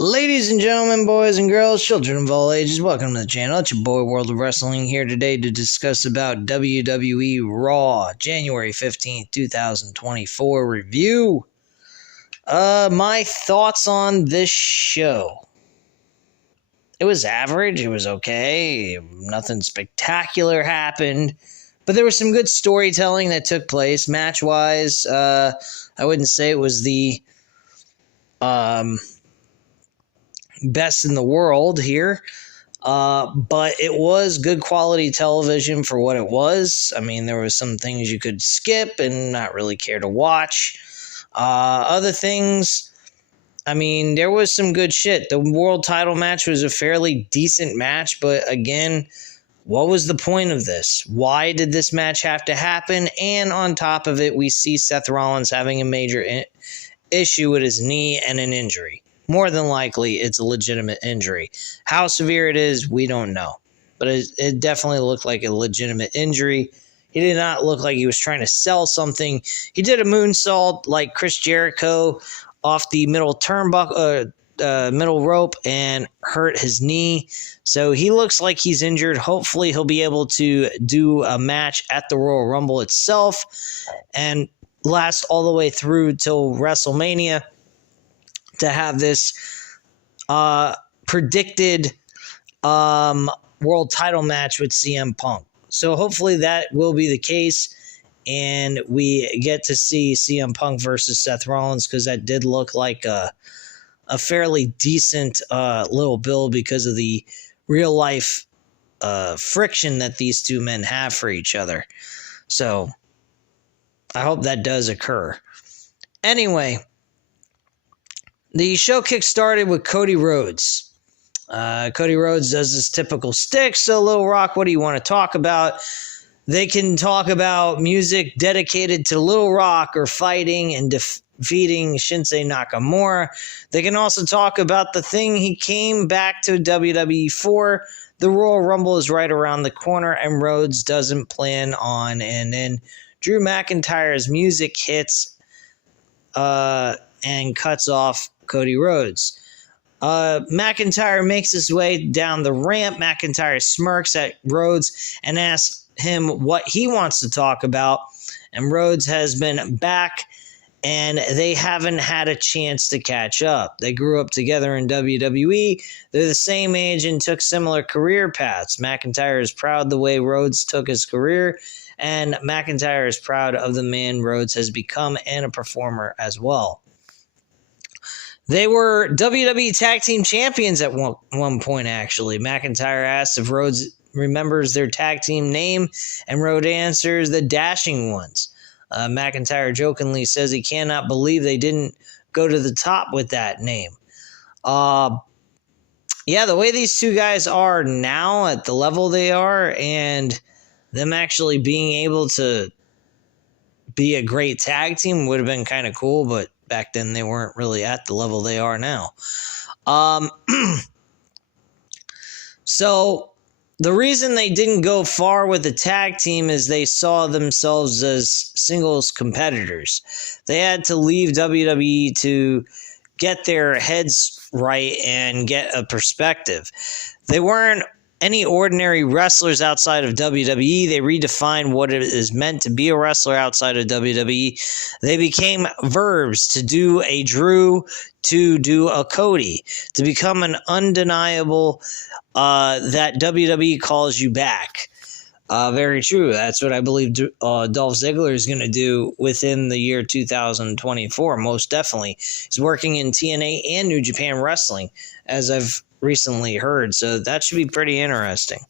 Ladies and gentlemen, boys and girls, children of all ages, welcome to the channel. It's your boy World of Wrestling here today to discuss about WWE Raw, January 15th, 2024 review. My thoughts on this show. It was average, it was okay, nothing spectacular happened, but there was some good storytelling that took place. Match-wise, I wouldn't say it was the best in the world here, but it was good quality television for what it was. I mean, there was some things you could skip and not really care to watch. Other things, I mean, there was some good shit. The world title match was a fairly decent match, but again, what was the point of this? Why did this match have to happen? And on top of it, we see Seth Rollins having a major issue with his knee and an injury. More than likely, it's a legitimate injury. How severe it is, we don't know. But it definitely looked like a legitimate injury. He did not look like he was trying to sell something. He did a moonsault like Chris Jericho off the middle turnbuckle, middle rope, and hurt his knee. So he looks like he's injured. Hopefully, he'll be able to do a match at the Royal Rumble itself and last all the way through till WrestleMania to have this predicted world title match with CM Punk. So hopefully that will be the case, and we get to see CM Punk versus Seth Rollins, because that did look like a fairly decent little build because of the real life friction that these two men have for each other. So I hope that does occur. Anyway, the show kick-started with Cody Rhodes. Cody Rhodes does this typical stick. So, Lil Rock, what do you want to talk about? They can talk about music dedicated to Lil Rock or fighting and defeating Shinsuke Nakamura. They can also talk about the thing he came back to WWE for. The Royal Rumble is right around the corner, and Rhodes doesn't plan on. And then Drew McIntyre's music hits and cuts off Cody Rhodes. McIntyre makes his way down the ramp. McIntyre smirks at Rhodes and asks him what he wants to talk about. And Rhodes has been back, and they haven't had a chance to catch up. They grew up together in WWE. They're the same age and took similar career paths. McIntyre is proud the way Rhodes took his career, and McIntyre is proud of the man Rhodes has become and a performer as well. They were WWE Tag Team Champions at one point, actually. McIntyre asks if Rhodes remembers their tag team name, and Rhodes answers the Dashing Ones. McIntyre jokingly says he cannot believe they didn't go to the top with that name. Yeah, the way these two guys are now at the level they are, and them actually being able to be a great tag team would have been kind of cool, but back then they weren't really at the level they are now. So the reason they didn't go far with the tag team is they saw themselves as singles competitors. They had to leave WWE to get their heads right and get a perspective. They weren't any ordinary wrestlers outside of WWE. They redefined what it is meant to be a wrestler outside of WWE. They became verbs: to do a Drew, to do a Cody, to become an undeniable that WWE calls you back. Very true. That's what I believe Dolph Ziggler is going to do within the year 2024, most definitely. He's working in TNA and New Japan Wrestling, as I've recently heard, so that should be pretty interesting.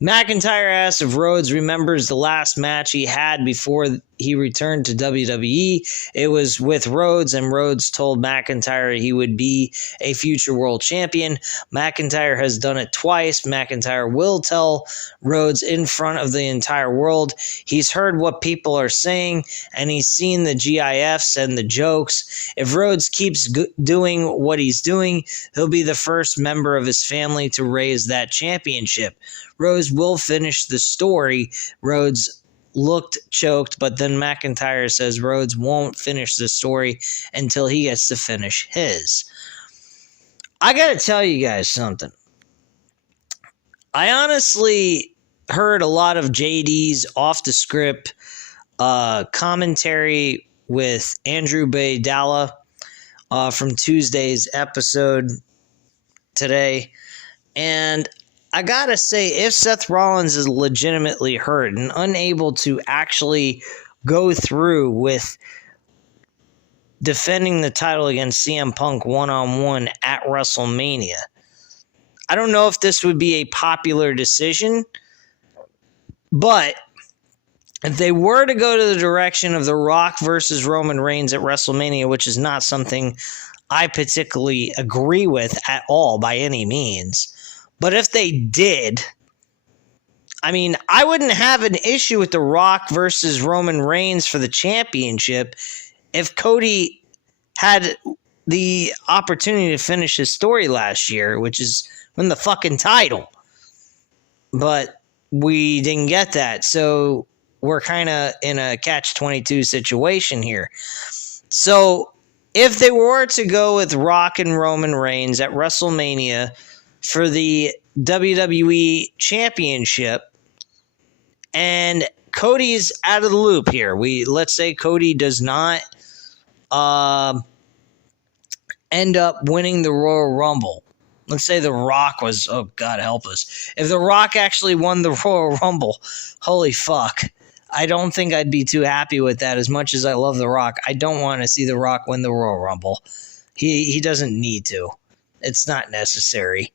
McIntyre asks if Rhodes remembers the last match he had before he returned to WWE. It was with Rhodes, and Rhodes told McIntyre he would be a future world champion. McIntyre has done it twice. McIntyre will tell Rhodes in front of the entire world. He's heard what people are saying, and he's seen the GIFs and the jokes. If Rhodes keeps doing what he's doing, he'll be the first member of his family to raise that championship. Rhodes will finish the story. Rhodes looked choked, but then McIntyre says Rhodes won't finish the story until he gets to finish his. I gotta tell you guys something. I honestly heard a lot of JD's off the script commentary with Andrew Baydala from Tuesday's episode today. And I gotta say, if Seth Rollins is legitimately hurt and unable to actually go through with defending the title against CM Punk one-on-one at WrestleMania, I don't know if this would be a popular decision, but if they were to go to the direction of The Rock versus Roman Reigns at WrestleMania, which is not something I particularly agree with at all by any means, but if they did, I mean, I wouldn't have an issue with The Rock versus Roman Reigns for the championship if Cody had the opportunity to finish his story last year, which is win the fucking title. But we didn't get that, so we're kind of in a catch-22 situation here. So if they were to go with Rock and Roman Reigns at WrestleMania for the WWE Championship, and Cody's out of the loop here. Let's say Cody does not end up winning the Royal Rumble. Let's say The Rock was, oh God help us. If The Rock actually won the Royal Rumble, holy fuck. I don't think I'd be too happy with that. As much as I love The Rock, I don't want to see The Rock win the Royal Rumble. He doesn't need to. It's not necessary.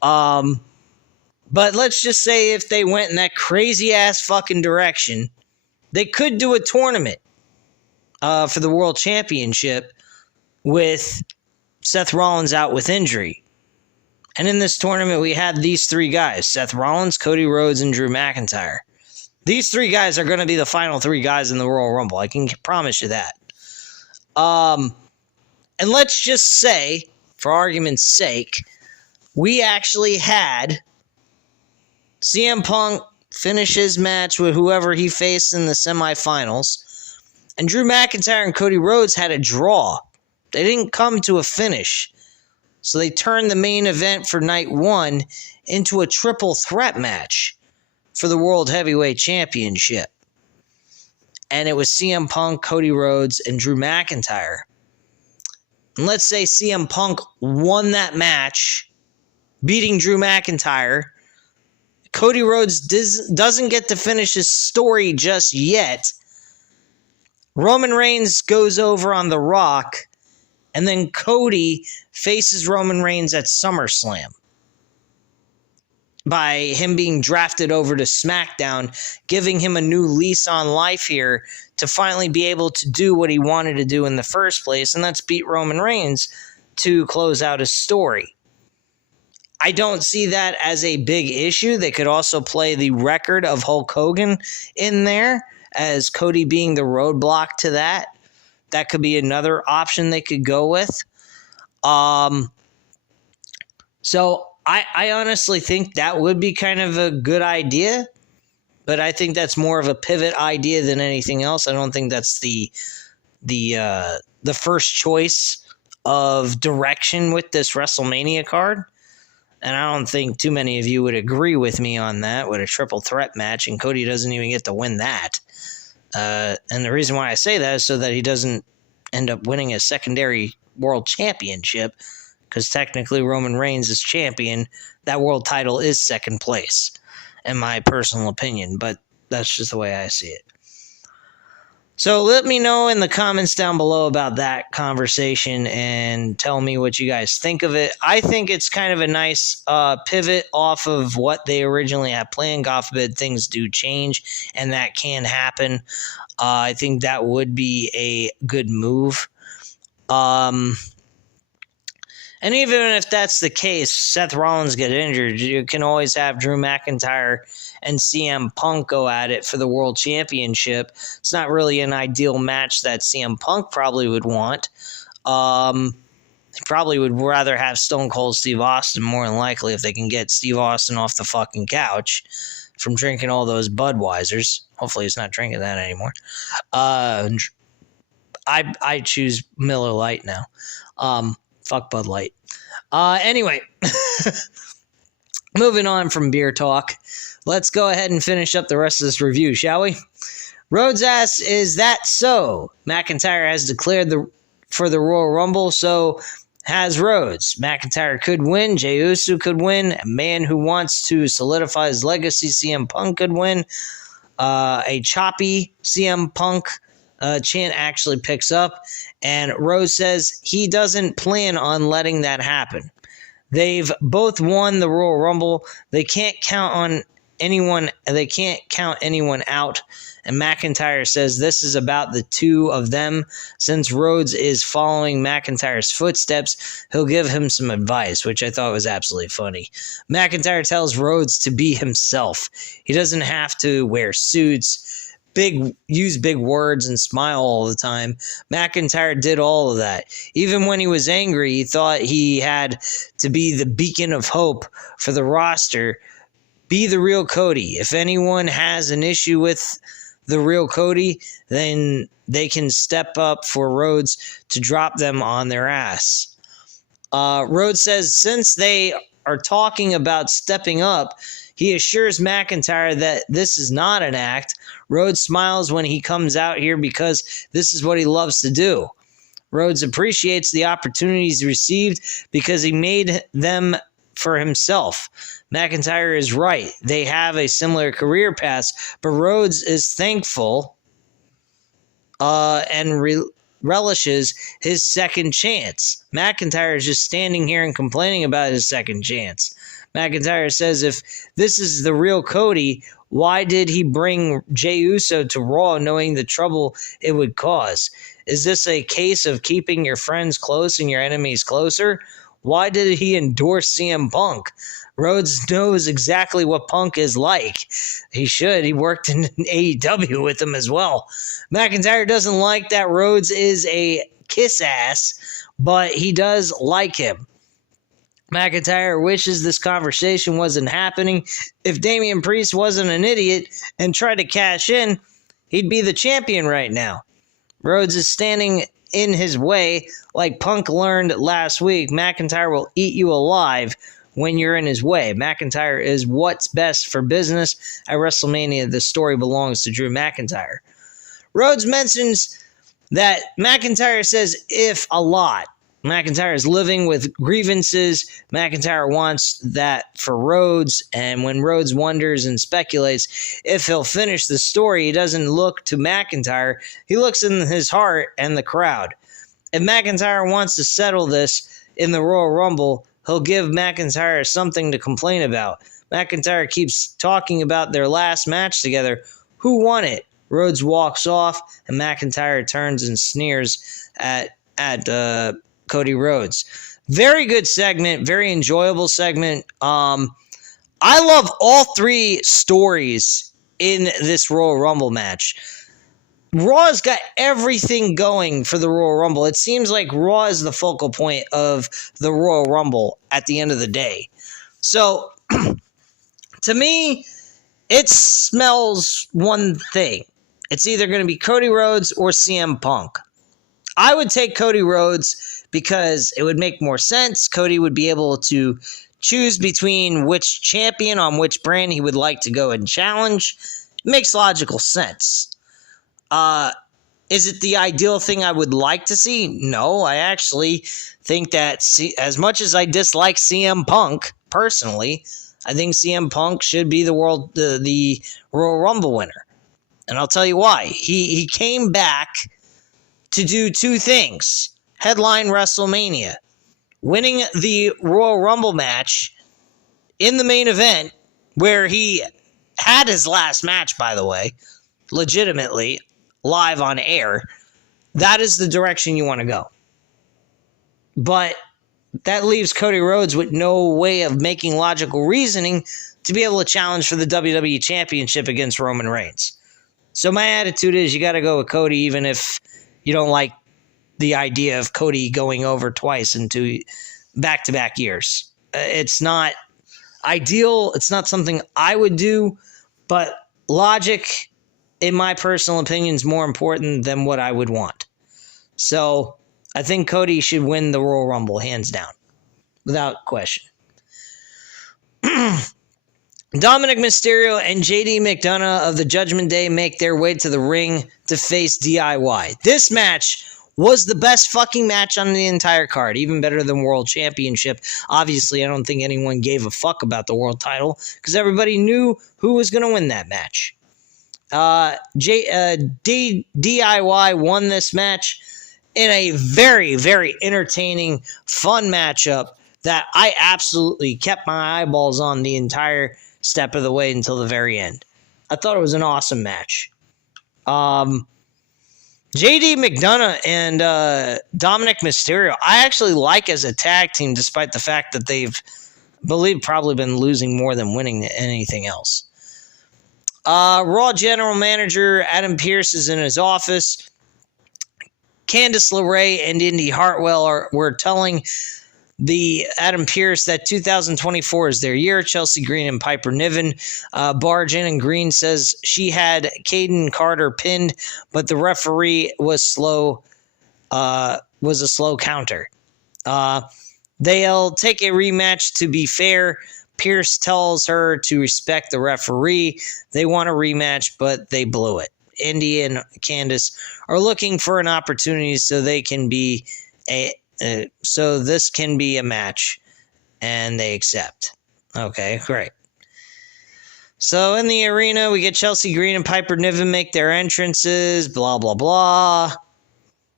But let's just say if they went in that crazy-ass fucking direction, they could do a tournament for the World Championship with Seth Rollins out with injury. And in this tournament, we had these three guys, Seth Rollins, Cody Rhodes, and Drew McIntyre. These three guys are going to be the final three guys in the Royal Rumble. I can promise you that. And let's just say, for argument's sake, we actually had CM Punk finish his match with whoever he faced in the semifinals, and Drew McIntyre and Cody Rhodes had a draw. They didn't come to a finish. So they turned the main event for night one into a triple threat match for the World Heavyweight Championship. And it was CM Punk, Cody Rhodes, and Drew McIntyre. And let's say CM Punk won that match, beating Drew McIntyre. Cody Rhodes doesn't get to finish his story just yet. Roman Reigns goes over on The Rock, and then Cody faces Roman Reigns at SummerSlam by him being drafted over to SmackDown, giving him a new lease on life here to finally be able to do what he wanted to do in the first place, and that's beat Roman Reigns to close out his story. I don't see that as a big issue. They could also play the record of Hulk Hogan in there as Cody being the roadblock to that. That could be another option they could go with. So I honestly think that would be kind of a good idea, but I think that's more of a pivot idea than anything else. I don't think that's the first choice of direction with this WrestleMania card. And I don't think too many of you would agree with me on that, with a triple threat match, and Cody doesn't even get to win that. And the reason why I say that is so that he doesn't end up winning a secondary world championship, because technically Roman Reigns is champion. That world title is second place, in my personal opinion, but that's just the way I see it. So let me know in the comments down below about that conversation and tell me what you guys think of it. I think it's kind of a nice pivot off of what they originally had planned. God forbid things do change, and that can happen. I think that would be a good move. And even if that's the case, Seth Rollins get injured, you can always have Drew McIntyre and CM Punk go at it for the World Championship. It's not really an ideal match that CM Punk probably would want. He probably would rather have Stone Cold Steve Austin, more than likely, if they can get Steve Austin off the fucking couch from drinking all those Budweisers. Hopefully he's not drinking that anymore. I choose Miller Lite now. Fuck Bud Light. Anyway, moving on from beer talk, let's go ahead and finish up the rest of this review, shall we? Rhodes asks, is that so? McIntyre has declared for the Royal Rumble, so has Rhodes. McIntyre could win. Jey Uso could win. A man who wants to solidify his legacy, CM Punk, could win. A choppy CM Punk chant actually picks up, and Rhodes says he doesn't plan on letting that happen. They've both won the Royal Rumble. They can't count anyone out. And McIntyre says this is about the two of them. Since Rhodes is following McIntyre's footsteps, he'll give him some advice, which I thought was absolutely funny. McIntyre tells Rhodes to be himself. He doesn't have to wear suits, use big words, and smile all the time. McIntyre did all of that. Even when he was angry, he thought he had to be the beacon of hope for the roster. Be the real Cody. If anyone has an issue with the real Cody, then they can step up for Rhodes to drop them on their ass. Rhodes says since they are talking about stepping up, he assures McIntyre that this is not an act. Rhodes smiles when he comes out here because this is what he loves to do. Rhodes appreciates the opportunities received because he made them for himself. McIntyre is right. They have a similar career path, but Rhodes is thankful and relishes his second chance. McIntyre is just standing here and complaining about his second chance. McIntyre says if this is the real Cody, why did he bring Jey Uso to Raw knowing the trouble it would cause? Is this a case of keeping your friends close and your enemies closer? Why did he endorse CM Punk? Rhodes knows exactly what Punk is like. He should. He worked in AEW with him as well. McIntyre doesn't like that Rhodes is a kiss ass, but he does like him. McIntyre wishes this conversation wasn't happening. If Damian Priest wasn't an idiot and tried to cash in, he'd be the champion right now. Rhodes is standing in his way. Like Punk learned last week, McIntyre will eat you alive when you're in his way. McIntyre is what's best for business. At WrestleMania, the story belongs to Drew McIntyre. Rhodes mentions that McIntyre says if a lot. McIntyre is living with grievances. McIntyre wants that for Rhodes, and when Rhodes wonders and speculates if he'll finish the story, he doesn't look to McIntyre. He looks in his heart and the crowd. If McIntyre wants to settle this in the Royal Rumble, he'll give McIntyre something to complain about. McIntyre keeps talking about their last match together. Who won it? Rhodes walks off, and McIntyre turns and sneers at Cody Rhodes. Very good segment, very enjoyable segment. I love all three stories in this Royal Rumble match. Raw's got everything going for the Royal Rumble. It seems like Raw is the focal point of the Royal Rumble at the end of the day. So, to me, it smells one thing. It's either going to be Cody Rhodes or CM Punk. I would take Cody Rhodes because it would make more sense. Cody would be able to choose between which champion on which brand he would like to go and challenge. It makes logical sense. Is it the ideal thing I would like to see? No, I actually think that as much as I dislike CM Punk personally, I think CM Punk should be the Royal Rumble winner. And I'll tell you why. He came back to do two things. Headline WrestleMania. Winning the Royal Rumble match in the main event, where he had his last match, by the way, legitimately, live on air. That is the direction you want to go. But that leaves Cody Rhodes with no way of making logical reasoning to be able to challenge for the WWE Championship against Roman Reigns. So my attitude is you got to go with Cody, even if you don't like the idea of Cody going over twice into back-to-back years. It's not ideal. It's not something I would do, but logic, in my personal opinion, is more important than what I would want. So I think Cody should win the Royal Rumble, hands down, without question. Dominic Mysterio and JD McDonough of the Judgment Day make their way to the ring to face DIY. This match was the best fucking match on the entire card, even better than World Championship. Obviously, I don't think anyone gave a fuck about the world title because everybody knew who was going to win that match. DIY won this match in a very, very entertaining, fun matchup that I absolutely kept my eyeballs on the entire step of the way until the very end. I thought it was an awesome match. JD McDonough and Dominic Mysterio, I actually like as a tag team, despite the fact that they've, probably been losing more than winning anything else. Raw General Manager Adam Pearce is in his office. Candice LeRae and Indy Hartwell were telling the Adam Pearce that 2024 is their year. Chelsea Green and Piper Niven barge in, and Green says she had Caden Carter pinned, but the referee was a slow counter. They'll take a rematch to be fair. Pearce tells her to respect the referee. They want a rematch, but they blew it. Indy and Candice are looking for an opportunity so they can be so this can be a match, and they accept. Okay, great. So in the arena, we get Chelsea Green and Piper Niven make their entrances, blah, blah, blah.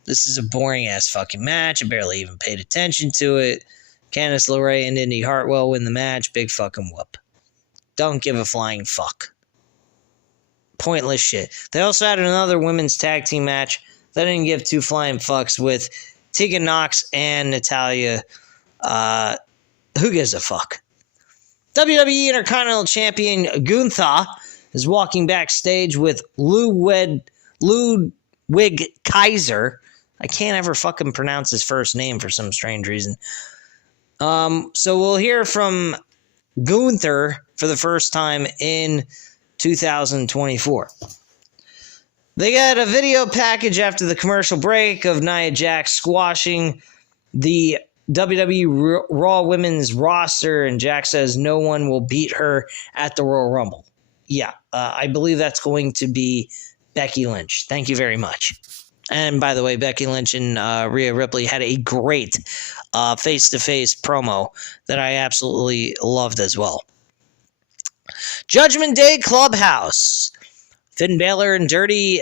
This is a boring-ass fucking match. I barely even paid attention to it. Candice LeRae and Indy Hartwell win the match. Big fucking whoop. Don't give a flying fuck. Pointless shit. They also had another women's tag team match that didn't give two flying fucks with Tegan Nox and Natalya. Who gives a fuck? WWE Intercontinental Champion Gunther is walking backstage with Ludwig Kaiser. I can't ever fucking pronounce his first name for some strange reason. So we'll hear from Gunther for the first time in 2024. They got a video package after the commercial break of Nia Jax squashing the WWE Raw Women's roster, and Jax says no one will beat her at the Royal Rumble. Yeah, I believe that's going to be Becky Lynch. Thank you very much. And by the way, Becky Lynch and Rhea Ripley had a great face-to-face promo that I absolutely loved as well. Judgment Day Clubhouse. Finn Balor and Finn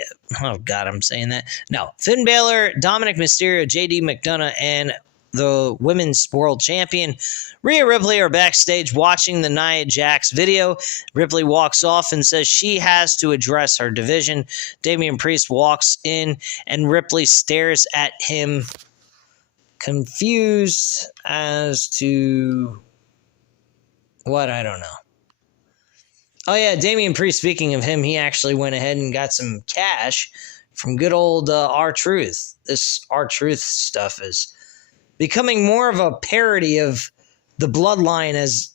Balor, Dominic Mysterio, JD McDonough, and the Women's World Champion Rhea Ripley are backstage watching the Nia Jax video. Ripley walks off and says she has to address her division. Damian Priest walks in, and Ripley stares at him, confused as to what, I don't know. Oh, yeah, Damian Priest, speaking of him, he actually went ahead and got some cash from good old R-Truth. This R-Truth stuff is becoming more of a parody of the Bloodline, as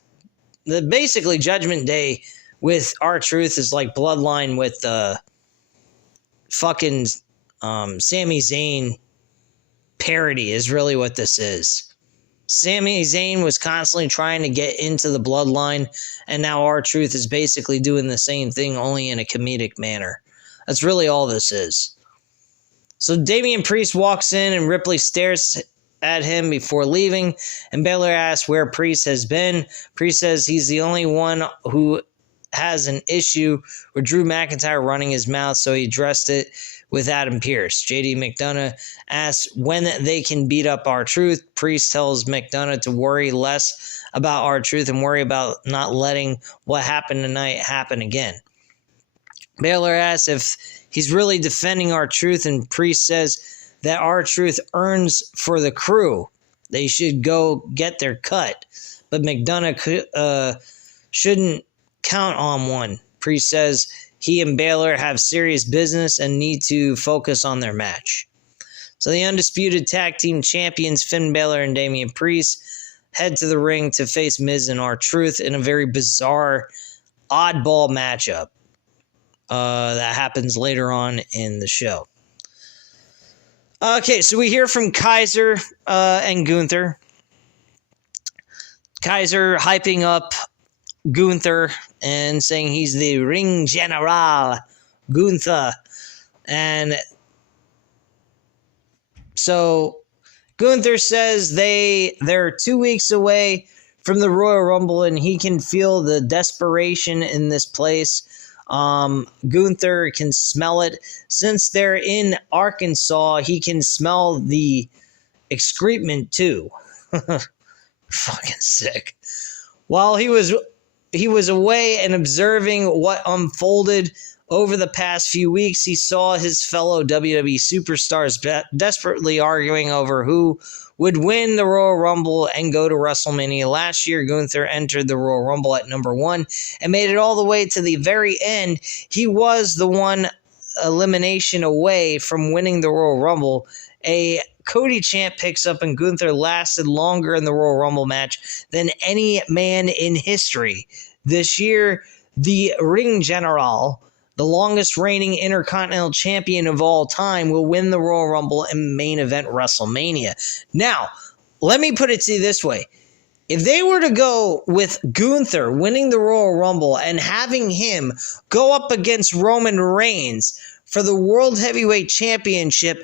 basically Judgment Day with R-Truth is like Bloodline with fucking Sami Zayn parody is really what this is. Sami Zayn was constantly trying to get into the Bloodline, and now R-Truth is basically doing the same thing, only in a comedic manner. That's really all this is. So Damian Priest walks in, and Ripley stares at him before leaving, and Balor asks where Priest has been. Priest says he's the only one who has an issue with Drew McIntyre running his mouth, so he addressed it with Adam Pearce. JD McDonough asks when they can beat up R-Truth. Priest tells McDonough to worry less about R-Truth and worry about not letting what happened tonight happen again. Balor asks if he's really defending R-Truth, and Priest says that R-Truth earns for the crew. They should go get their cut. But McDonough shouldn't count on one. Priest says he and Balor have serious business and need to focus on their match. So the undisputed tag team champions Finn Balor and Damian Priest head to the ring to face Miz and R-Truth in a very bizarre, oddball matchup that happens later on in the show. Okay, so we hear from Kaiser and Gunther. Kaiser hyping up Gunther and saying he's the Ring General, Gunther. And so Gunther says they're 2 weeks away from the Royal Rumble, and he can feel the desperation in this place. Gunther can smell it. Since they're in Arkansas, he can smell the excrement too. Fucking sick. While he was away and observing what unfolded over the past few weeks, he saw his fellow WWE superstars desperately arguing over who would win the Royal Rumble and go to WrestleMania. Last year, Gunther entered the Royal Rumble at number 1 and made it all the way to the very end. He was the one elimination away from winning the Royal Rumble. A Cody chant picks up, and Gunther lasted longer in the Royal Rumble match than any man in history. This year, the Ring General, the longest reigning Intercontinental Champion of all time, will win the Royal Rumble and main event WrestleMania. Now, let me put it to you this way. If they were to go with Gunther winning the Royal Rumble and having him go up against Roman Reigns for the World Heavyweight Championship,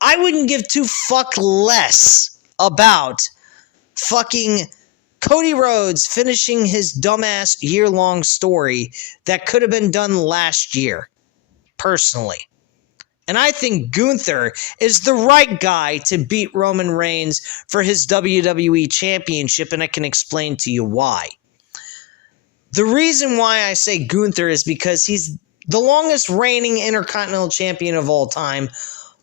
I wouldn't give two fuck less about fucking Cody Rhodes finishing his dumbass year-long story that could have been done last year, personally. And I think Gunther is the right guy to beat Roman Reigns for his WWE Championship, and I can explain to you why. The reason why I say Gunther is because he's the longest reigning Intercontinental Champion of all time.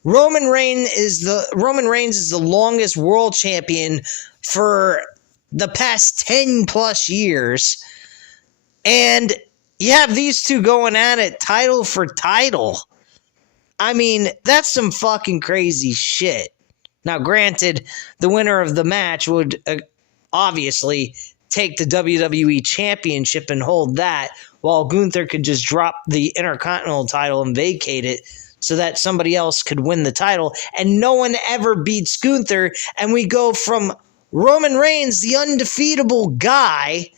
Roman Reigns is the longest world champion for the past 10 plus years. And you have these two going at it title for title. I mean, that's some fucking crazy shit. Now, granted, the winner of the match would obviously take the WWE Championship and hold that, while Gunther could just drop the Intercontinental title and vacate it so that somebody else could win the title, and no one ever beats Gunther, and we go from Roman Reigns, the undefeatable guy,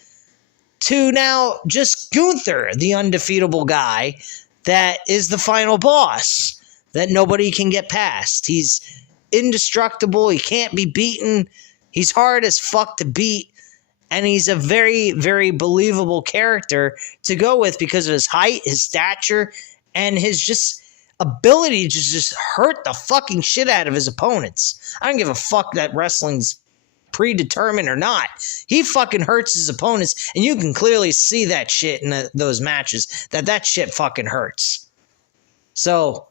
to now just Gunther, the undefeatable guy, that is the final boss that nobody can get past. He's indestructible. He can't be beaten. He's hard as fuck to beat. And he's a very, very believable character to go with because of his height, his stature, and his just ability to just hurt the fucking shit out of his opponents. I don't give a fuck that wrestling's predetermined or not. He fucking hurts his opponents, and you can clearly see that shit in those matches, that shit fucking hurts. So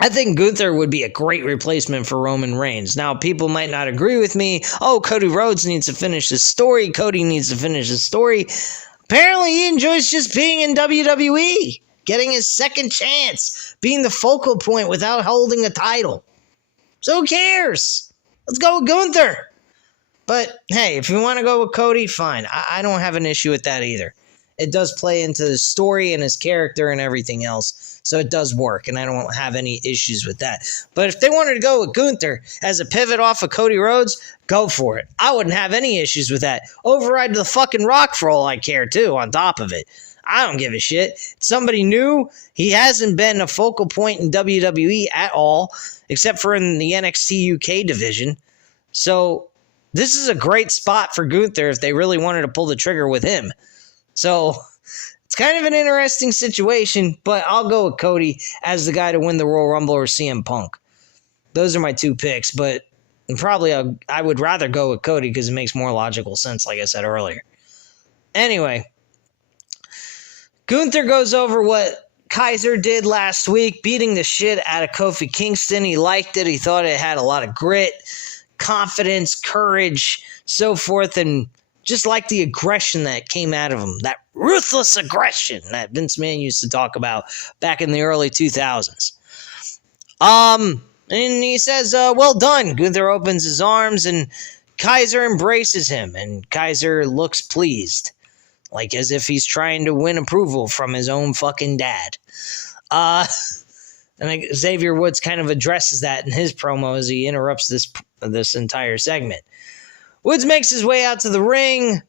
I think Gunther would be a great replacement for Roman Reigns. Now, people might not agree with me. Oh, Cody Rhodes needs to finish his story. Cody needs to finish his story. Apparently, he enjoys just being in WWE, getting his second chance, being the focal point without holding a title. So who cares? Let's go with Gunther. But, hey, if you want to go with Cody, fine. I don't have an issue with that either. It does play into the story and his character and everything else. So it does work, and I don't have any issues with that. But if they wanted to go with Gunther as a pivot off of Cody Rhodes, go for it. I wouldn't have any issues with that. Override the fucking Rock for all I care, too, on top of it. I don't give a shit. Somebody new, he hasn't been a focal point in WWE at all, except for in the NXT UK division. So this is a great spot for Gunther if they really wanted to pull the trigger with him. So it's kind of an interesting situation, but I'll go with Cody as the guy to win the Royal Rumble or CM Punk. Those are my two picks, but probably I would rather go with Cody because it makes more logical sense, like I said earlier. Anyway, Gunther goes over what Kaiser did last week, beating the shit out of Kofi Kingston. He liked it. He thought it had a lot of grit, confidence, courage, so forth, and just like the aggression that came out of him, that ruthless aggression that Vince McMahon used to talk about back in the early 2000s. And he says, well done. Gunther opens his arms, and Kaiser embraces him, and Kaiser looks pleased, like as if he's trying to win approval from his own fucking dad. And Xavier Woods kind of addresses that in his promo as he interrupts this entire segment. Woods makes his way out to the ring.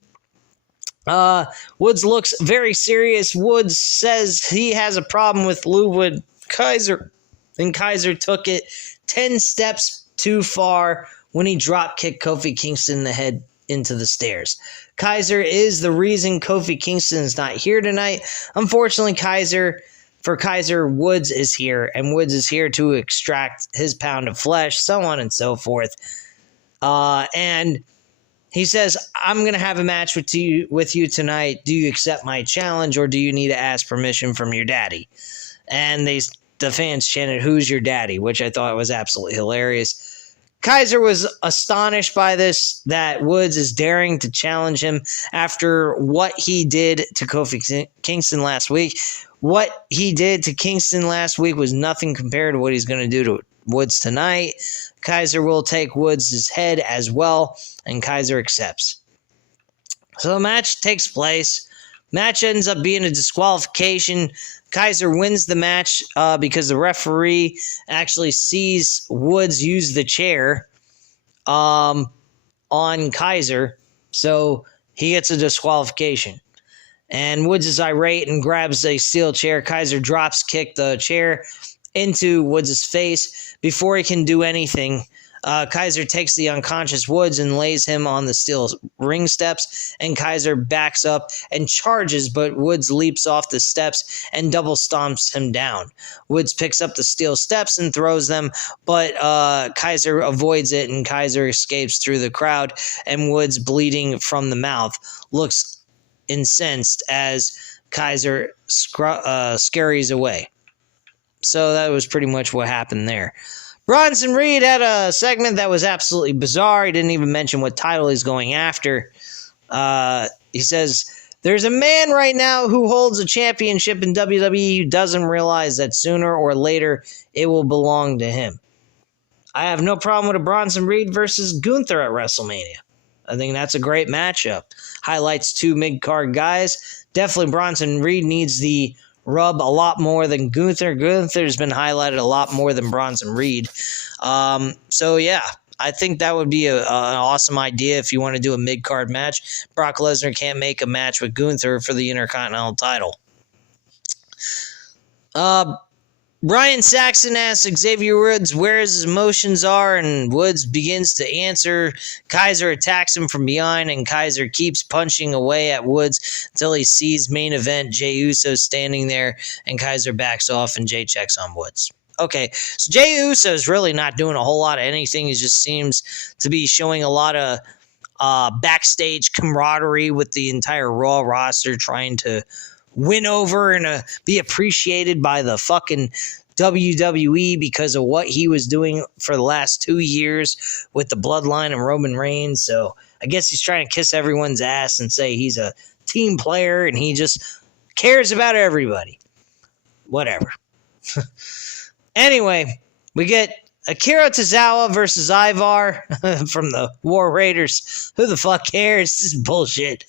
Woods looks very serious. Woods says he has a problem with Ludwig Kaiser, and Kaiser took it 10 steps too far when he drop kicked Kofi Kingston in the head into the stairs. Kaiser is the reason Kofi Kingston is not here tonight. Unfortunately, Kaiser, Woods is here, and Woods is here to extract his pound of flesh, so on and so forth. And he says, I'm going to have a match with you tonight. Do you accept my challenge, or do you need to ask permission from your daddy? And the fans chanted, who's your daddy? Which I thought was absolutely hilarious. Kaiser was astonished by this, that Woods is daring to challenge him after what he did to Kofi Kingston last week. What he did to Kingston last week was nothing compared to what he's going to do to Woods tonight. Kaiser will take Woods' head as well, and Kaiser accepts. So the match takes place. Match ends up being a disqualification. Kaiser wins the match because the referee actually sees Woods use the chair on Kaiser, so he gets a disqualification. And Woods is irate and grabs a steel chair. Kaiser drops kick the chair into Woods' face. Before he can do anything, Kaiser takes the unconscious Woods and lays him on the steel ring steps, and Kaiser backs up and charges, but Woods leaps off the steps and double stomps him down. Woods picks up the steel steps and throws them, but Kaiser avoids it, and Kaiser escapes through the crowd, and Woods, bleeding from the mouth, looks incensed as Kaiser scurries away. So that was pretty much what happened there. Bronson Reed had a segment that was absolutely bizarre. He didn't even mention what title he's going after. He says, there's a man right now who holds a championship in WWE who doesn't realize that sooner or later it will belong to him. I have no problem with a Bronson Reed versus Gunther at WrestleMania. I think that's a great matchup. Highlights two mid-card guys. Definitely Bronson Reed needs the rub a lot more than Gunther. Gunther's been highlighted a lot more than Bronson Reed. So, yeah, I think that would be an awesome idea if you want to do a mid-card match. Brock Lesnar can't make a match with Gunther for the Intercontinental title. Brian Saxon asks Xavier Woods where his emotions are, and Woods begins to answer. Kaiser attacks him from behind, and Kaiser keeps punching away at Woods until he sees main event Jey Uso standing there, and Kaiser backs off, and Jey checks on Woods. Okay, so Jey Uso is really not doing a whole lot of anything. He just seems to be showing a lot of backstage camaraderie with the entire Raw roster, trying to win over and be appreciated by the fucking WWE because of what he was doing for the last 2 years with the Bloodline and Roman Reigns. So I guess he's trying to kiss everyone's ass and say he's a team player and he just cares about everybody. Whatever. Anyway, we get Akira Tozawa versus Ivar from the War Raiders. Who the fuck cares? This is bullshit.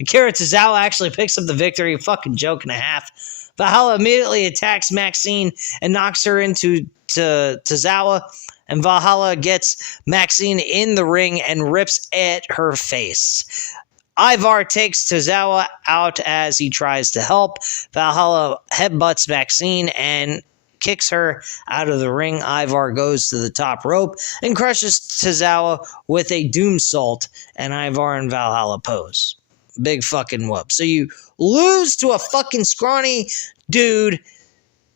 Akira Tozawa actually picks up the victory. Fucking joke and a half. Valhalla immediately attacks Maxine and knocks her into Tozawa. And Valhalla gets Maxine in the ring and rips at her face. Ivar takes Tozawa out as he tries to help. Valhalla headbutts Maxine and kicks her out of the ring. Ivar goes to the top rope and crushes Tozawa with a doomsault. And Ivar and Valhalla pose. Big fucking whoop. So you lose to a fucking scrawny dude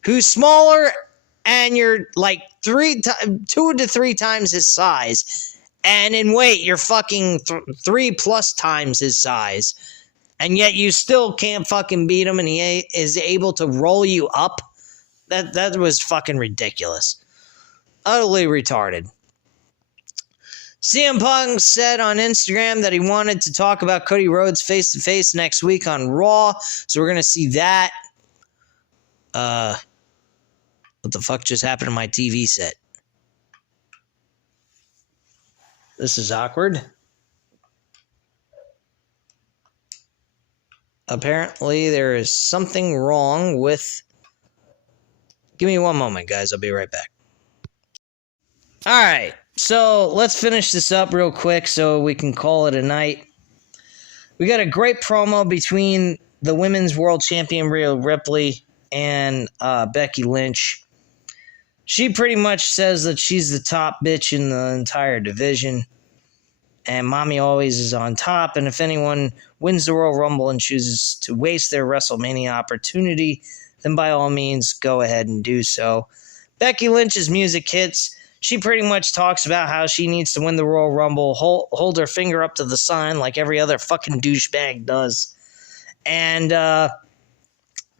who's smaller and you're like 2 to 3 times his size. And in weight, you're fucking 3+ times his size. And yet you still can't fucking beat him and he is able to roll you up. That was fucking ridiculous. Utterly retarded. CM Punk said on Instagram that he wanted to talk about Cody Rhodes face-to-face next week on Raw. So we're going to see that. What the fuck just happened to my TV set? This is awkward. Apparently there is something wrong with Give me one moment, guys. I'll be right back. All right, so let's finish this up real quick so we can call it a night. We got a great promo between the Women's World Champion Rhea Ripley and Becky Lynch. She pretty much says that she's the top bitch in the entire division, and Mommy Always is on top, and if anyone wins the Royal Rumble and chooses to waste their WrestleMania opportunity, then by all means, go ahead and do so. Becky Lynch's music hits. She pretty much talks about how she needs to win the Royal Rumble, hold her finger up to the sign like every other fucking douchebag does, and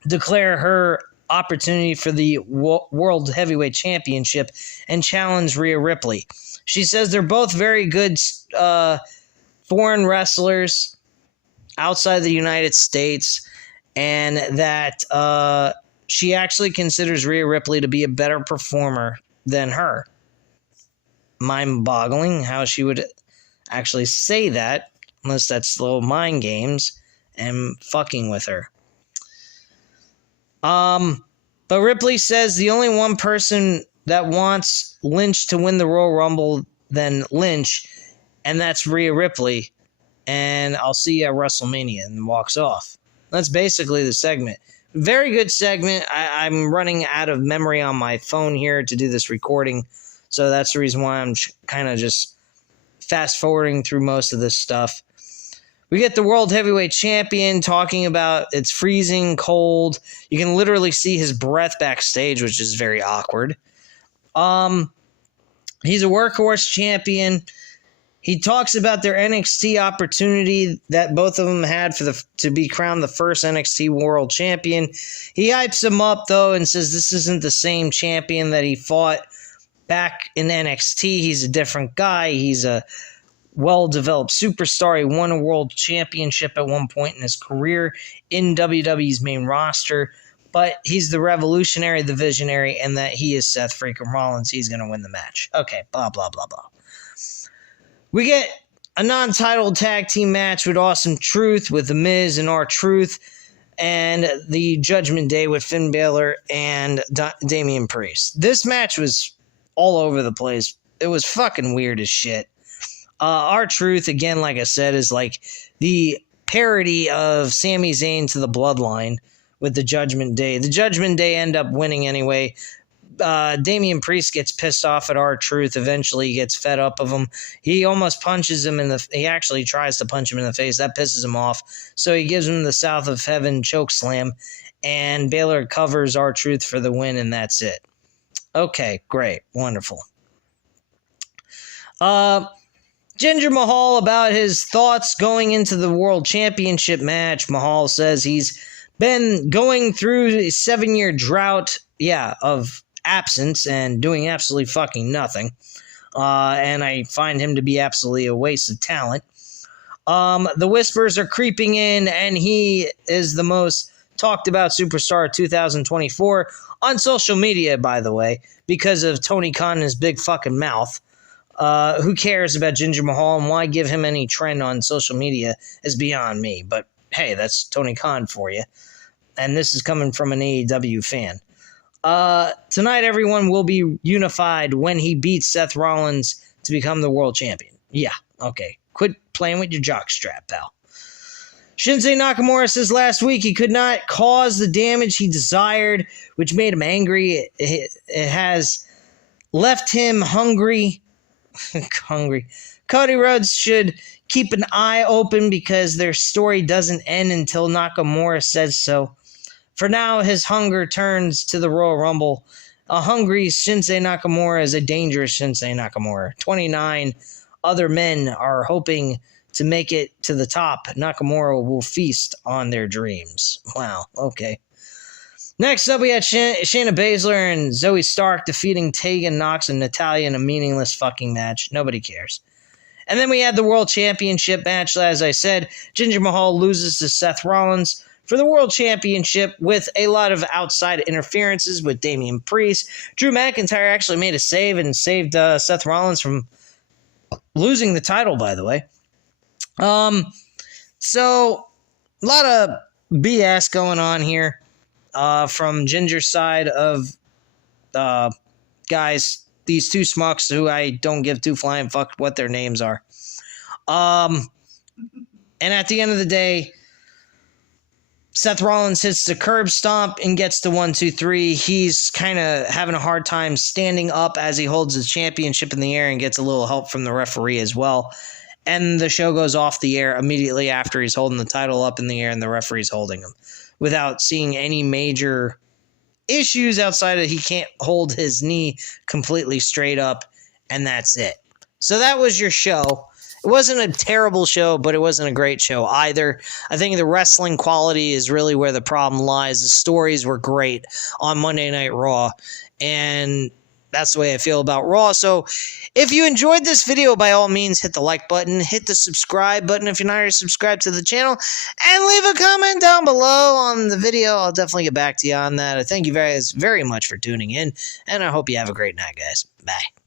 declare her opportunity for the World Heavyweight Championship and challenge Rhea Ripley. She says they're both very good foreign wrestlers outside the United States, and that she actually considers Rhea Ripley to be a better performer than her. Mind-boggling how she would actually say that, unless that's little mind games and fucking with her. But Ripley says the only one person that wants Lynch to win the Royal Rumble than Lynch, and that's Rhea Ripley, and I'll see you at WrestleMania, and walks off. That's basically the segment. Very good segment. I'm running out of memory on my phone here to do this recording, so that's the reason why I'm kind of just fast-forwarding through most of this stuff. We get the World Heavyweight Champion talking about it's freezing cold. You can literally see his breath backstage, which is very awkward. He's a workhorse champion. He talks about their NXT opportunity that both of them had to be crowned the first NXT World Champion. He hypes him up, though, and says this isn't the same champion that he fought back in NXT. He's a different guy. He's a well-developed superstar. He won a world championship at one point in his career in WWE's main roster, but he's the revolutionary, the visionary, and that he is Seth freaking Rollins. He's going to win the match. Okay, blah, blah, blah, blah. We get a non-title tag team match with Awesome Truth, with The Miz and R-Truth, and the Judgment Day with Finn Balor and Damian Priest. This match was all over the place. It was fucking weird as shit. R-Truth, again, like I said, is like the parody of Sami Zayn to the Bloodline with the Judgment Day. The Judgment Day end up winning anyway. Damian Priest gets pissed off at R-Truth. Eventually, he gets fed up of him. He almost punches him he actually tries to punch him in the face. That pisses him off. So he gives him the South of Heaven choke slam, and Balor covers R-Truth for the win, and that's it. Okay, great. Wonderful. Jinder Mahal about his thoughts going into the World Championship match. Mahal says he's been going through a 7-year drought, of absence and doing absolutely fucking nothing. And I find him to be absolutely a waste of talent. The whispers are creeping in, and he is the most talked about superstar of 2024 on social media, by the way, because of Tony Khan and his big fucking mouth. Who cares about Jinder Mahal, and why give him any trend on social media is beyond me. But hey, that's Tony Khan for you. And this is coming from an AEW fan. Tonight, everyone will be unified when he beats Seth Rollins to become the world champion. Yeah, okay. Quit playing with your jockstrap, pal. Shinsuke Nakamura says last week he could not cause the damage he desired, which made him angry. It has left him hungry. Cody Rhodes should keep an eye open because their story doesn't end until Nakamura says so. For now, his hunger turns to the Royal Rumble. A hungry Shinsuke Nakamura is a dangerous Shinsuke Nakamura. 29 other men are hoping to make it to the top. Nakamura will feast on their dreams. Wow, okay. Next up, we had Shayna Baszler and Zoe Stark defeating Tegan Nox and Natalya in a meaningless fucking match. Nobody cares. And then we had the World Championship match. As I said, Jinder Mahal loses to Seth Rollins for the World Championship with a lot of outside interferences with Damian Priest. Drew McIntyre actually made a save and saved Seth Rollins from losing the title, by the way. So, a lot of BS going on here. From Ginger's side of guys, these two schmucks who I don't give two flying fuck what their names are. And at the end of the day, Seth Rollins hits the curb stomp and gets to 1, 2, 3. He's kind of having a hard time standing up as he holds his championship in the air and gets a little help from the referee as well. And the show goes off the air immediately after he's holding the title up in the air and the referee's holding him, without seeing any major issues outside of he can't hold his knee completely straight up, and that's it. So that was your show. It wasn't a terrible show, but it wasn't a great show either. I think the wrestling quality is really where the problem lies. The stories were great on Monday Night Raw, and that's the way I feel about Raw. So if you enjoyed this video, by all means, hit the like button, hit the subscribe button if you're not already subscribed to the channel, and leave a comment down below on the video. I'll definitely get back to you on that. I thank you very, very much for tuning in, and I hope you have a great night, guys. Bye.